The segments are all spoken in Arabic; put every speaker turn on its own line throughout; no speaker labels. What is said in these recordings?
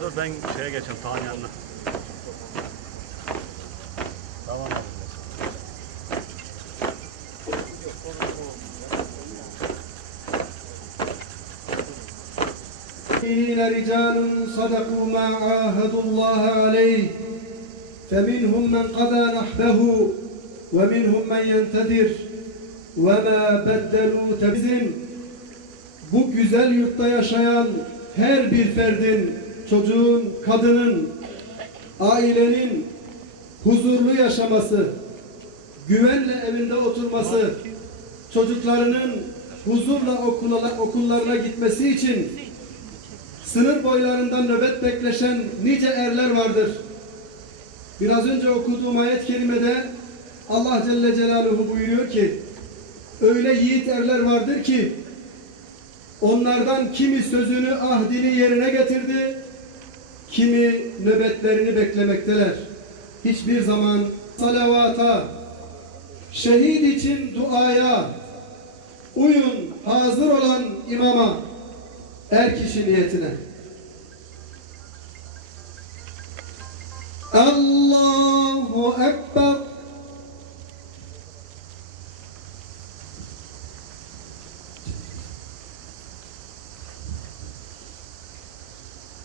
dur ben şeye geçeyim Tağ'ın yanına. Tamam abi.
المؤمنين رجال صدقوا ما عاهدوا الله عليه فمنهم من قضى نحبه ومنهم من ينتظر وما
بدلوا تبذل Bu güzel yurtta yaşayan her bir ferdin, çocuğun, kadının, ailenin huzurlu yaşaması, güvenle evinde oturması, çocuklarının huzurla okula, okullarına gitmesi için sınır boylarından nöbet bekleşen nice erler vardır. Biraz önce okuduğum ayet kerimede Allah Celle Celaluhu buyuruyor ki öyle yiğit erler vardır ki onlardan kimi sözünü ahdini yerine getirdi kimi nöbetlerini beklemekteler. Hiçbir zaman salavata, şehit için duaya, uyun hazır olan imama, er kişi niyetine. Allahu Ekber.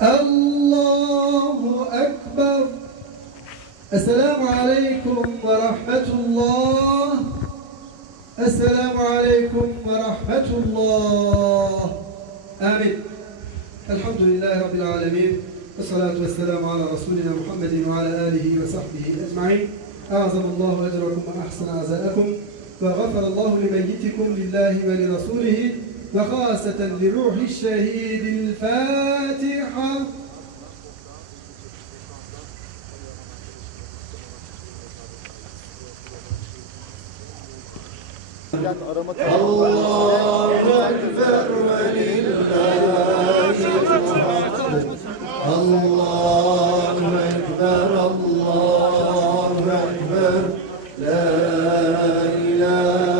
Allahu Ekber. السلام عليكم ورحمة الله. السلام عليكم ورحمة الله. آمين. الحمد لله رب العالمين. والصلاة والسلام على رسولنا محمد وعلى آله وصحبه أجمعين. أعظم الله أجركم وأحسن عزاءكم وغفر الله لميتكم لله ولرسوله. وخاصة لروح الشهيد الفاتحة.
الله أكبر الله أكبر لا إله